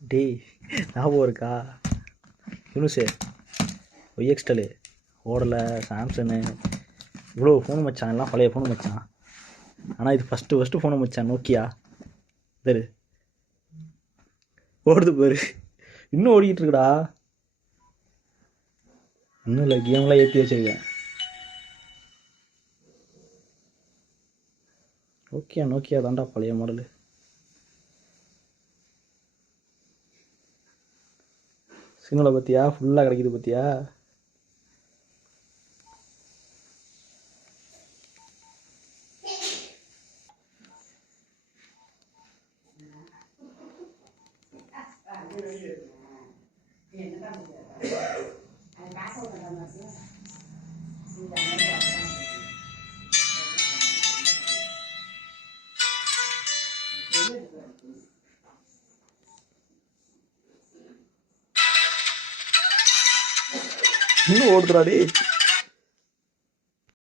டேய் ஞாபகம் இருக்கா யூனுஸு ஒய்எக்ஸ்டலு ஓடலை சாம்சங்கு இவ்வளோ ஃபோனு மச்சான், எல்லாம் பழைய ஃபோனு மச்சான். ஆனால் இது ஃபஸ்ட்டு ஃபோனு மச்சான், நோக்கியா. தெரு ஓடுது பாரு, இன்னும் ஓடிக்கிட்டு இருக்குடா. இன்னும் இல்லை, கேம்லாம் ஏற்றி வச்சிருக்கேன். நோக்கியா தான்டா பழைய மாடலு. சிம்மில் பார்த்தியா ஃபுல்லாக கிடைக்குது பார்த்தியா. இன்னும் ஓடுதுடா டே.